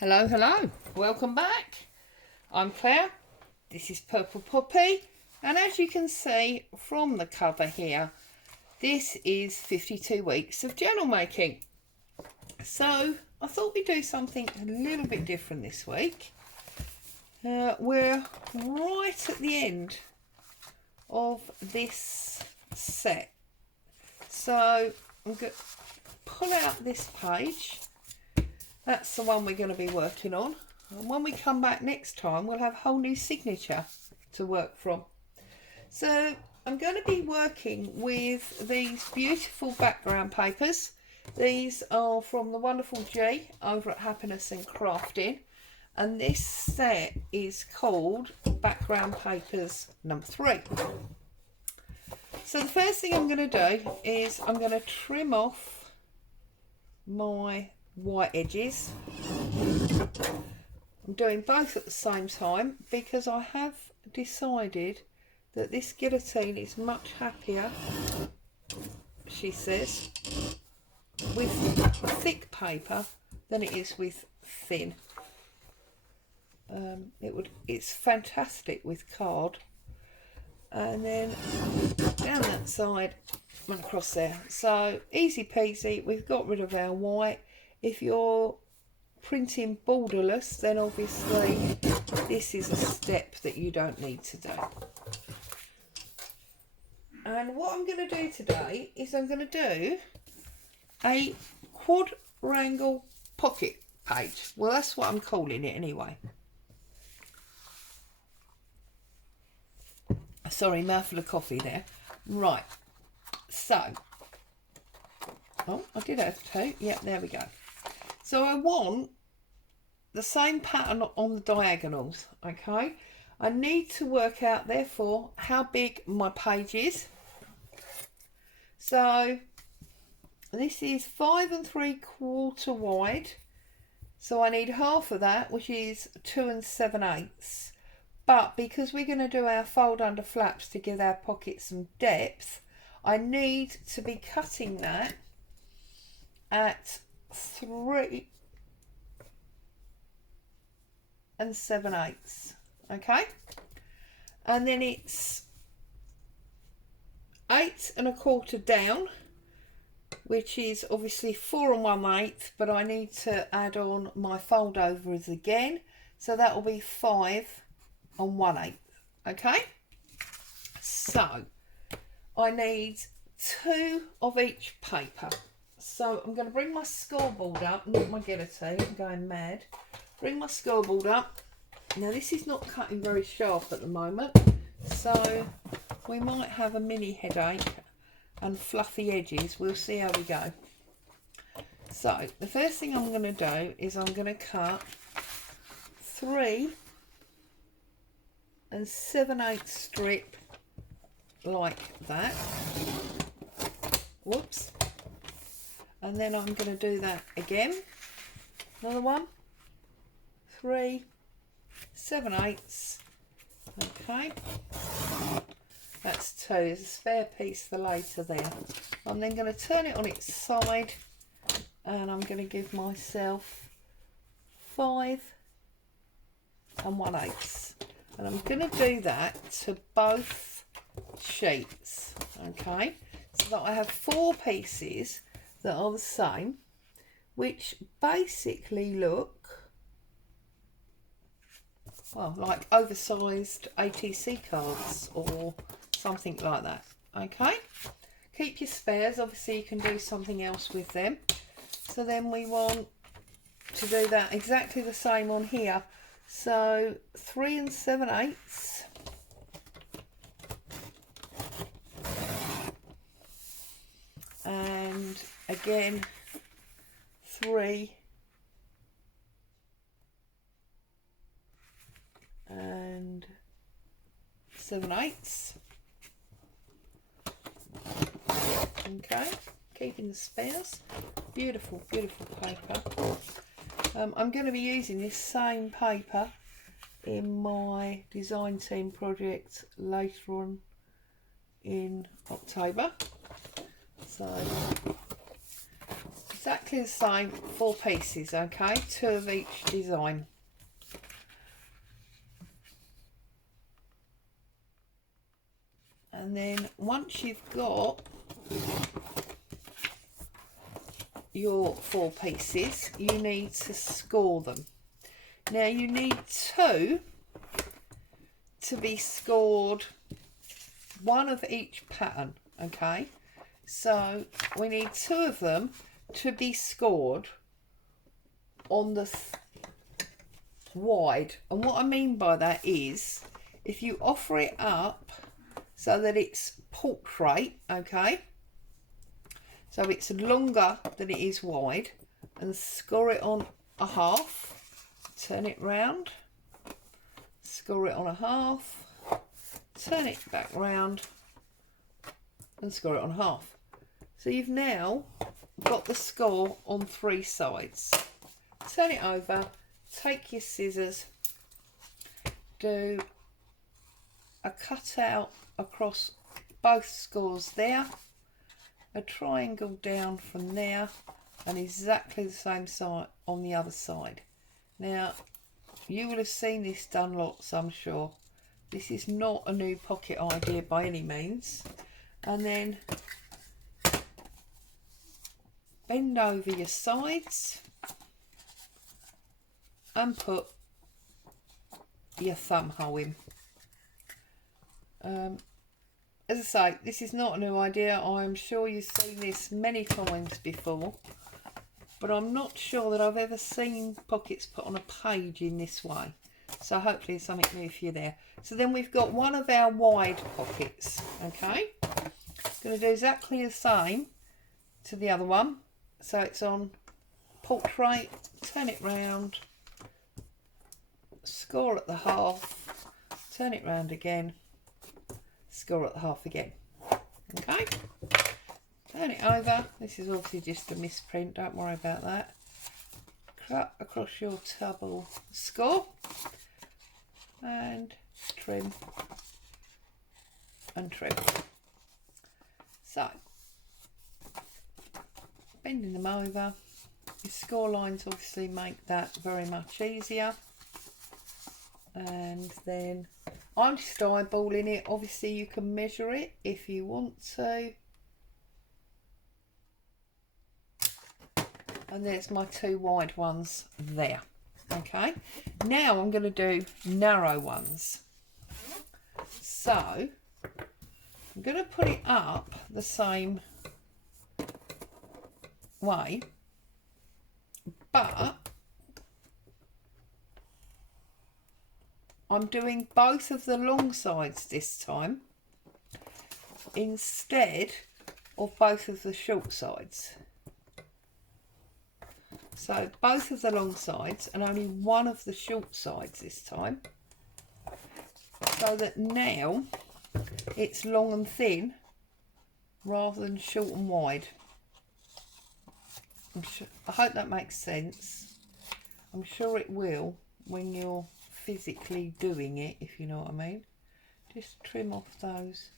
Hello, hello, welcome back. I'm Claire, this is Purple Poppy, and as you can see from the cover here, this is 52 weeks of journal making. So I thought we'd do something a little bit different this week. We're right at the end of this set, so I'm going to pull out this page. That's the one we're going to be working on, and when we come back next time we'll have a whole new signature to work from. So I'm going to be working with these beautiful background papers. These are from the wonderful G over at Happiness and Crafting, and this set is called Background Papers number 3. So the first thing I'm going to do is I'm going to trim off my white edges. I'm doing both at the same time because I have decided that this guillotine is much happier, she says, with thick paper than it is with thin. It's fantastic with card, and then down that side and across there. So easy peasy, we've got rid of our white. If you're printing borderless, then obviously this is a step that you don't need to do. And what I'm going to do today is I'm going to do a quadrangle pocket page. Well, that's what I'm calling it anyway. Sorry, mouthful of coffee there. Right, so, oh, I did have to. Yep, there we go. So I want the same pattern on the diagonals, okay? I need to work out, therefore, how big my page is. So this is 5 3/4 wide. So I need half of that, which is 2 7/8. But because we're going to do our fold under flaps to give our pocket some depth, I need to be cutting that at 3 7/8, okay? And then it's 8 1/4 down, which is obviously 4 1/8, but I need to add on my fold overs again, so that will be 5 1/8, okay? So I need 2 of each paper. So I'm going to bring my scoreboard up, not my guillotine, I'm going mad. Bring my scoreboard up. Now this is not cutting very sharp at the moment, so we might have a mini headache and fluffy edges. We'll see how we go. So the first thing I'm going to do is I'm going to cut 3 7/8 strip like that. Whoops. And then I'm going to do that again. Another one. 3 7/8. Okay. That's 2. There's a spare piece for later there. I'm then going to turn it on its side, and I'm going to give myself 5 1/8. And I'm going to do that to both sheets. Okay. So that I have 4 pieces that are the same, which basically look, well, like oversized ATC cards or something like that. Okay, keep your spares, obviously you can do something else with them. So then we want to do that exactly the same on here. So 3 7/8. And again 3 7/8. Okay, keeping the spares. Beautiful, beautiful paper. I'm going to be using this same paper in my design team project later on in October. So exactly the same, 4 pieces, okay, 2 of each design. And then once you've got your 4 pieces, you need to score them. Now you need 2 to be scored, 1 of each pattern, okay? So we need 2 of them to be scored on the wide. And what I mean by that is, if you offer it up so that it's portrait, okay, so it's longer than it is wide, and score it on a half, turn it round, score it on a half, turn it back round and score it on half. So you've now got the score on 3 sides. Turn it over, take your scissors, do a cutout across both scores there, a triangle down from there, and exactly the same side on the other side. Now you will have seen this done lots, I'm sure. This is not a new pocket idea by any means. And then bend over your sides and put your thumb hole in. As I say, this is not a new idea. I'm sure you've seen this many times before, but I'm not sure that I've ever seen pockets put on a page in this way. So hopefully there's something new for you there. So then we've got one of our wide pockets, okay? Going to do exactly the same to the other one. So it's on portrait, turn it round, score at the half, turn it round again, score at the half again. Okay, turn it over. This is obviously just a misprint, don't worry about that. Cut across your double score and trim and trim. So bending them over, your score lines obviously make that very much easier. And then I'm just eyeballing it. Obviously you can measure it if you want to. And there's my 2 wide ones there. Okay, now I'm going to do narrow ones. So I'm going to put it up the same way, but I'm doing both of the long sides this time instead of both of the short sides. So both of the long sides and only one of the short sides this time, so that now it's long and thin rather than short and wide. I hope that makes sense. I'm sure it will when you're physically doing it, if you know what I mean. Just trim off those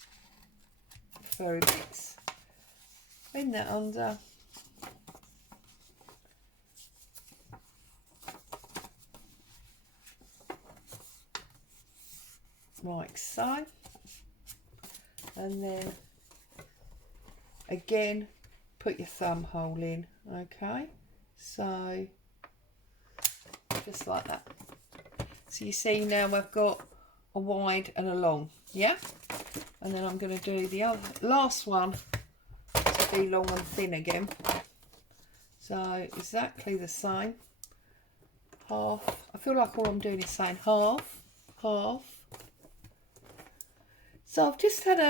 furry bits, bend that under, like so, and then again put your thumb hole in. Okay, so just like that. So you see now I've got a wide and a long, yeah, and then I'm going to do the other last one to be long and thin again. So exactly the same, half. I feel like all I'm doing is saying half, half. So I've just had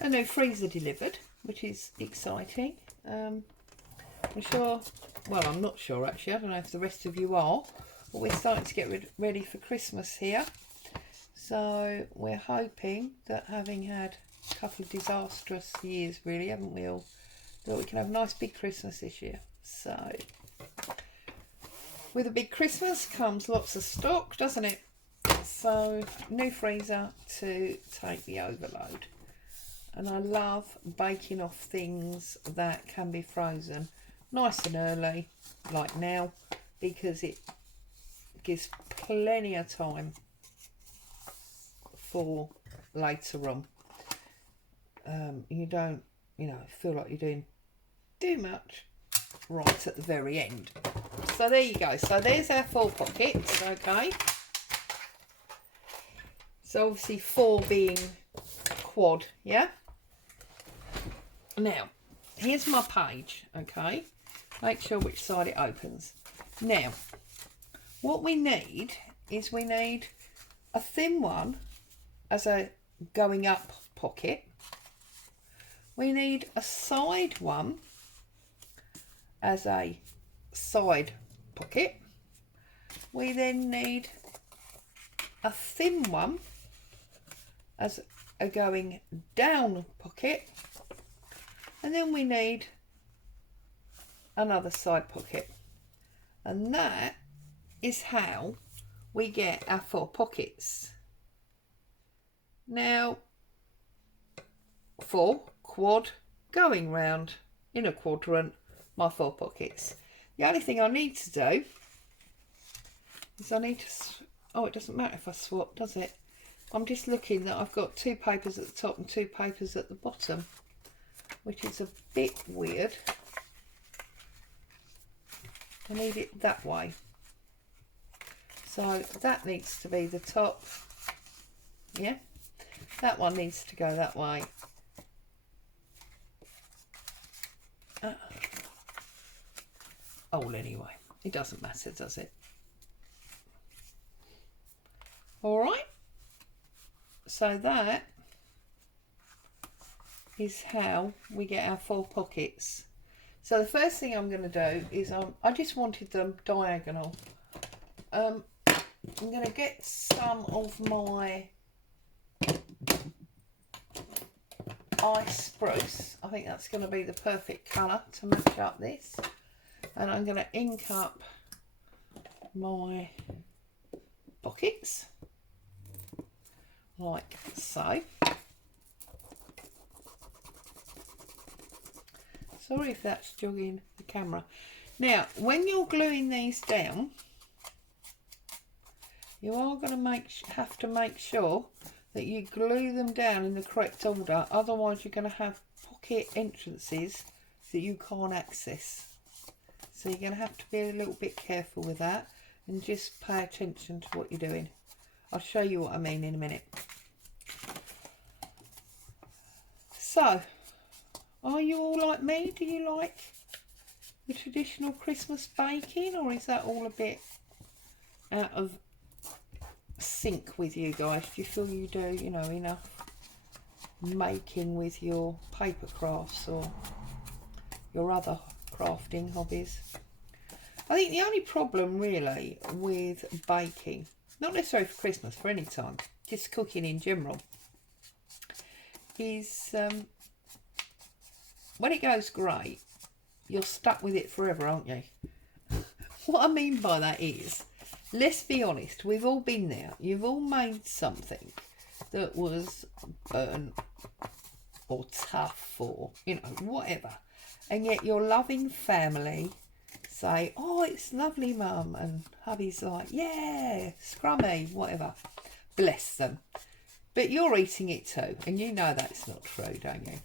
a new freezer delivered, which is exciting. I'm sure, well, I'm not sure actually, I don't know if the rest of you are, but we're starting to get ready for Christmas here. So we're hoping that, having had a couple of disastrous years really, haven't we all, that we can have a nice big Christmas this year. So with a big Christmas comes lots of stock, doesn't it? So new freezer to take the overload. And I love baking off things that can be frozen. nice and early, like now, because it gives plenty of time for later on. You don't, feel like you're doing too much right at the very end. So there you go. So there's our 4 pockets, okay. So obviously 4 being quad, yeah. Now, here's my page, okay. Make sure which side it opens. Now, what we need is a thin one as a going up pocket. We need a side one as a side pocket. We then need a thin one as a going down pocket, and then we need another side pocket, and that is how we get our 4 pockets. Now, 4 quad going round in a quadrant, my 4 pockets. The only thing I need to do is it doesn't matter if I swap, does it? I'm just looking that I've got 2 papers at the top and 2 papers at the bottom, which is a bit weird. I need it that way. So that needs to be the top. Yeah. That one needs to go that way. Anyway, it doesn't matter, does it? All right. So that is how we get our 4 pockets. So the first thing I'm going to do is I just wanted them diagonal. I'm going to get some of my ice spruce. I think that's going to be the perfect colour to match up this. And I'm going to ink up my pockets like so. Sorry if that's jogging the camera. Now, when you're gluing these down, you are going to have to make sure that you glue them down in the correct order. Otherwise, you're going to have pocket entrances that you can't access. So you're going to have to be a little bit careful with that and just pay attention to what you're doing. I'll show you what I mean in a minute. So, are you all like me? Do you like the traditional Christmas baking, or is that all a bit out of sync with you guys? Do you feel you do, enough making with your paper crafts or your other crafting hobbies? I think the only problem really with baking, not necessarily for Christmas, for any time, just cooking in general, is when it goes great, you're stuck with it forever, aren't you? What I mean by that is, let's be honest, we've all been there. You've all made something that was burnt or tough or, whatever. And yet your loving family say, oh, it's lovely, Mum. And hubby's like, yeah, scrummy, whatever. Bless them. But you're eating it too. And you know that's not true, don't you?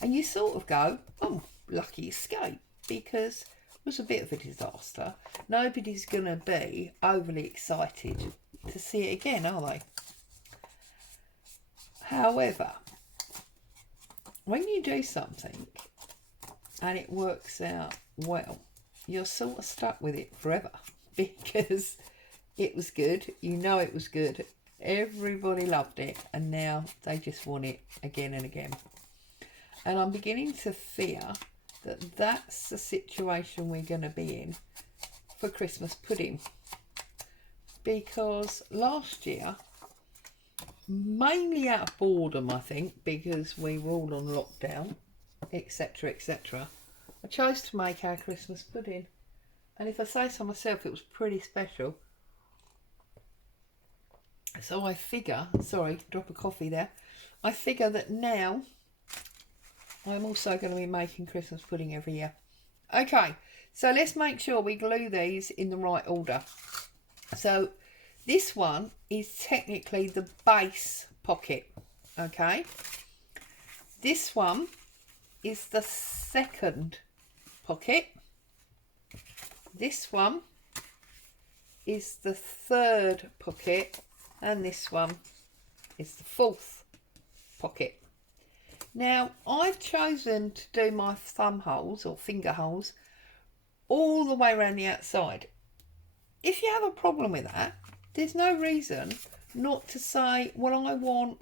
And you sort of go, oh, lucky escape. Because it was a bit of a disaster. Nobody's going to be overly excited to see it again, are they? However, when you do something and it works out well, you're sort of stuck with it forever because it was good. You know it was good. Everybody loved it, and now they just want it again and again. And I'm beginning to fear that that's the situation we're going to be in for Christmas pudding. Because last year, mainly out of boredom, I think, because we were all on lockdown, etc., etc., I chose to make our Christmas pudding. And if I say so myself, it was pretty special. So I figure, sorry, drop of coffee there. I figure that now I'm also going to be making Christmas pudding every year. Okay, so let's make sure we glue these in the right order. So this one is technically the base pocket, okay? This one is the second pocket. This one is the third pocket, and this one is the fourth pocket. Now I've chosen to do my thumb holes or finger holes all the way around the outside. If you have a problem with that, there's no reason not to say, well, I want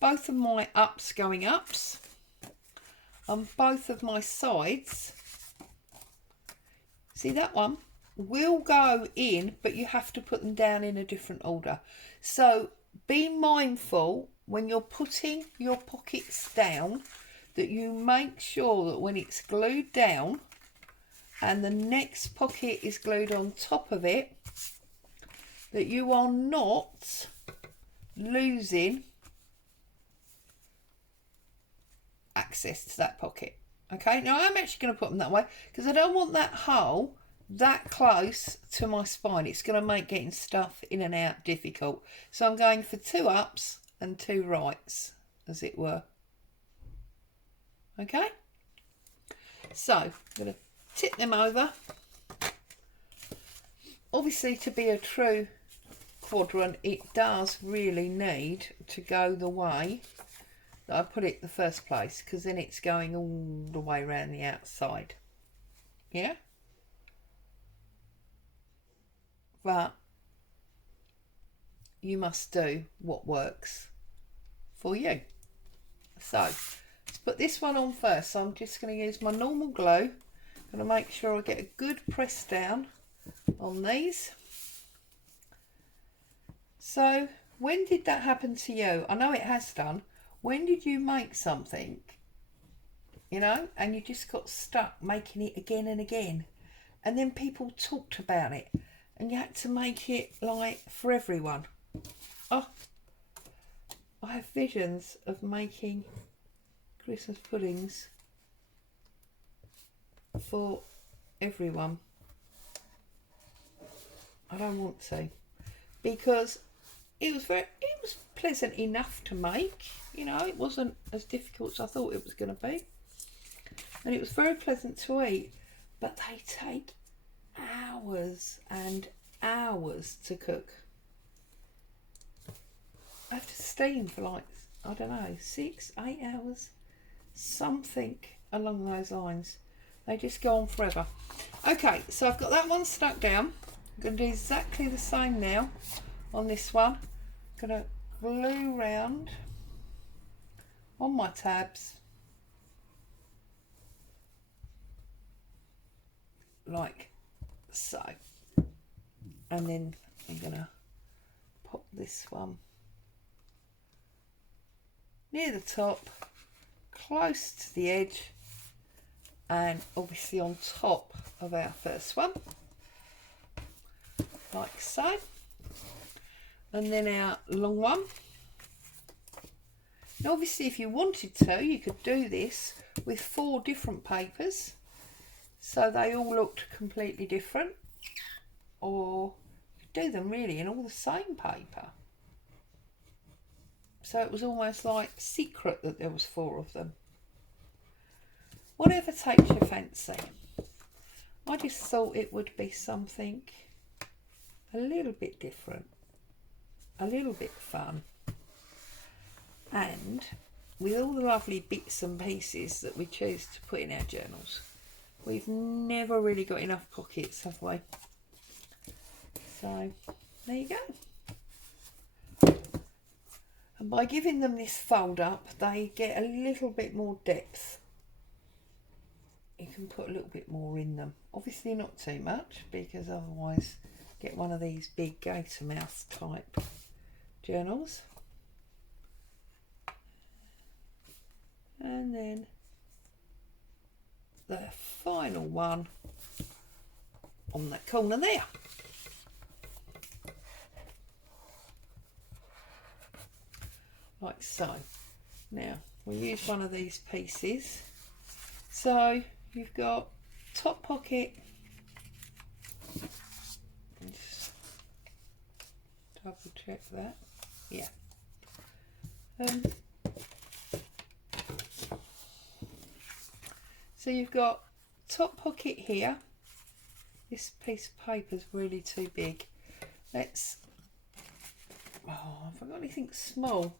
both of my ups going ups and both of my sides. See, that one will go in, but you have to put them down in a different order. So be mindful when you're putting your pockets down that you make sure that when it's glued down and the next pocket is glued on top of it, that you are not losing access to that pocket. Okay, now I'm actually going to put them that way because I don't want that hole that close to my spine. It's going to make getting stuff in and out difficult. So I'm going for 2 ups and 2 rights, as it were. Okay, so I'm going to tip them over. Obviously, to be a true quadrant, it does really need to go the way that I put it the first place, because then it's going all the way around the outside. Yeah, but you must do what works for you. So let's put this one on first. So I'm just going to use my normal glue. I'm going to make sure I get a good press down on these. So when did that happen to you? I know it has done. When did you make something, you know, and you just got stuck making it again and again, and then people talked about it and you had to make it like for everyone? Oh, I have visions of making Christmas puddings for everyone. I don't want to, because it was pleasant enough to make, you know, it wasn't as difficult as I thought it was going to be, and it was very pleasant to eat, but they take hours and hours to cook. I have to steam for like, I don't know, 6-8 hours, something along those lines. They just go on forever. Okay, so I've got that one stuck down. I'm going to do exactly the same now on this one. I'm going to glue round on my tabs like so, and then I'm going to pop this one near the top, close to the edge, and obviously on top of our first one, like so. And then our long one. Now obviously if you wanted to, you could do this with 4 different papers so they all looked completely different, or you could do them really in all the same paper, so it was almost like secret that there was 4 of them. Whatever takes your fancy. I just thought it would be something a little bit different, a little bit fun, and with all the lovely bits and pieces that we choose to put in our journals, we've never really got enough pockets, have we? So there you go. And by giving them this fold up, they get a little bit more depth. You can put a little bit more in them. Obviously not too much, because otherwise get one of these big gator mouth type journals. And then the final one on that corner there. Like so. Now we'll use one of these pieces. So you've got top pocket. Just double check that. Yeah. So you've got top pocket here. This piece of paper is really too big. Let's, oh, have I got anything small?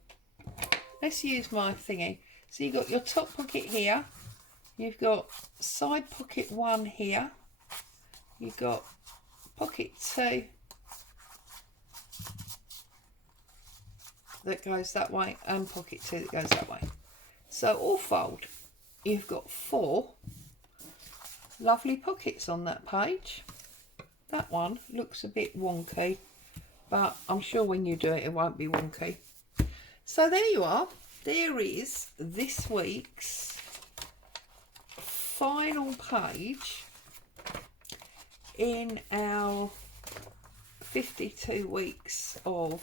Let's use my thingy. So you've got your top pocket here. You've got side pocket 1 here. You've got pocket 2 that goes that way and pocket 2 that goes that way. So all fold, you've got 4 lovely pockets on that page. That one looks a bit wonky, but I'm sure when you do it, it won't be wonky. So there you are. There is this week's final page in our 52 weeks of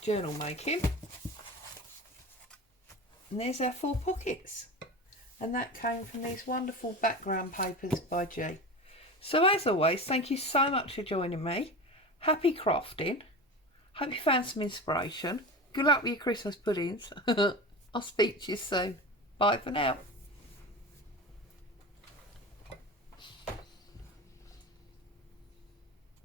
journal making. And there's our 4 pockets. And that came from these wonderful background papers by G. So as always, thank you so much for joining me. Happy crafting. Hope you found some inspiration. Good luck with your Christmas puddings. I'll speak to you soon. Bye for now.